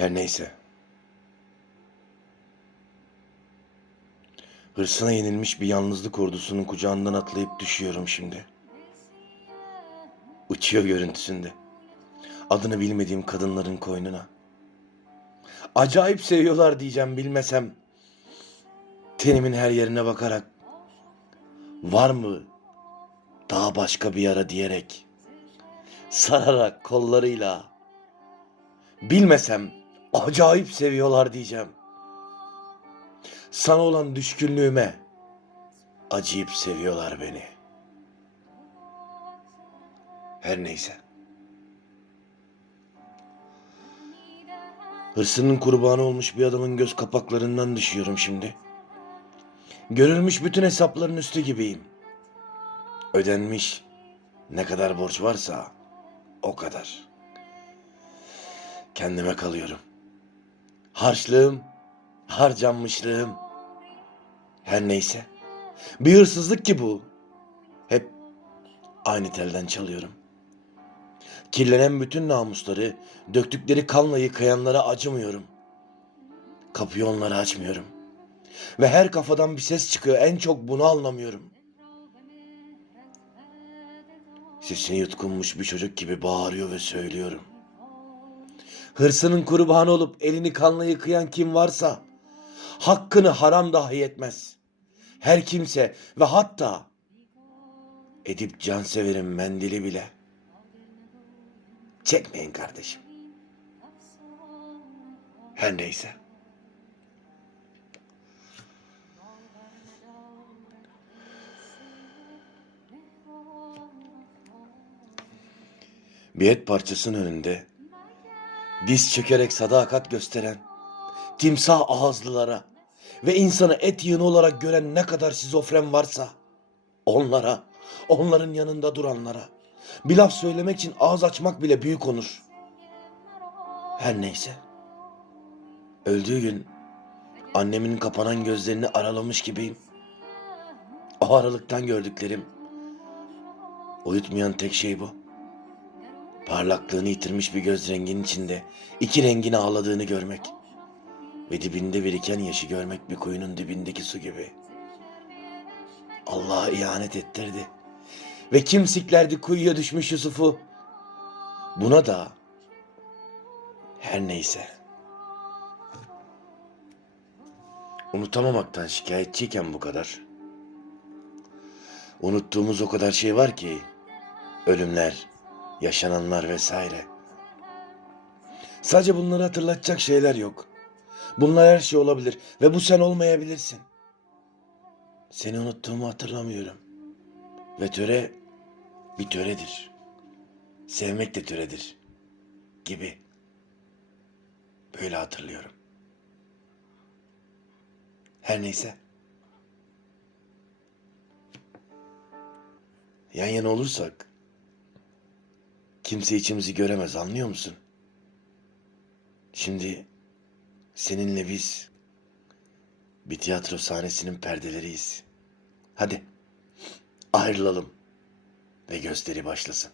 Her neyse. Hırsına yenilmiş bir yalnızlık ordusunun kucağından atlayıp düşüyorum şimdi. Uçuyor görüntüsünde. Adını bilmediğim kadınların koynuna. Acayip seviyorlar diyeceğim bilmesem. Tenimin her yerine bakarak. Var mı daha başka bir yara diyerek. Sararak kollarıyla. Bilmesem acayip seviyorlar diyeceğim. Sana olan düşkünlüğüme acayip seviyorlar beni. Her neyse. Hırsının kurbanı olmuş bir adamın göz kapaklarından düşüyorum şimdi. Görülmüş bütün hesapların üstü gibiyim. Ödenmiş ne kadar borç varsa o kadar. Kendime kalıyorum. Harçlığım, harcanmışlığım. Her neyse. Bir hırsızlık ki bu. Hep aynı telden çalıyorum. Kirlenen bütün namusları, döktükleri kanla yıkayanlara acımıyorum. Kapıyı onlara açmıyorum. Ve her kafadan bir ses çıkıyor. En çok bunu anlamıyorum. Sesine yutkunmuş bir çocuk gibi bağırıyor ve söylüyorum. Hırsının kurbanı olup elini kanla yıkayan kim varsa hakkını haram dahi etmez. Her kimse ve hatta edip canseverin mendili bile. Çekmeyin kardeşim. Her neyse. Bir et parçasının önünde diz çökerek sadakat gösteren timsah ağızlılara ve insanı et yığını olarak gören ne kadar şizofren varsa onlara, onların yanında duranlara bir laf söylemek için ağız açmak bile büyük onur. Her neyse. Öldüğü gün annemin kapanan gözlerini aralamış gibiyim. O aralıktan gördüklerim uyutmayan tek şey bu. Parlaklığını yitirmiş bir göz renginin içinde iki rengin ağladığını görmek ve dibinde biriken yaşı görmek bir kuyunun dibindeki su gibi. Allah'a ihanet ettirdi ve kim siklerdi kuyuya düşmüş Yusuf'u. Buna da her neyse. Unutamamaktan şikayetçiyken bu kadar. Unuttuğumuz o kadar şey var ki ölümler, yaşananlar vesaire. Sadece bunları hatırlatacak şeyler yok. Bunlar her şey olabilir ve bu sen olmayabilirsin. Seni unuttuğumu hatırlamıyorum. Ve töre bir töredir. Sevmek de töredir. Gibi. Böyle hatırlıyorum. Her neyse. Yan yana olursak kimse içimizi göremez anlıyor musun? Şimdi seninle biz bir tiyatro sahnesinin perdeleriyiz. Hadi ayrılalım ve gösteri başlasın.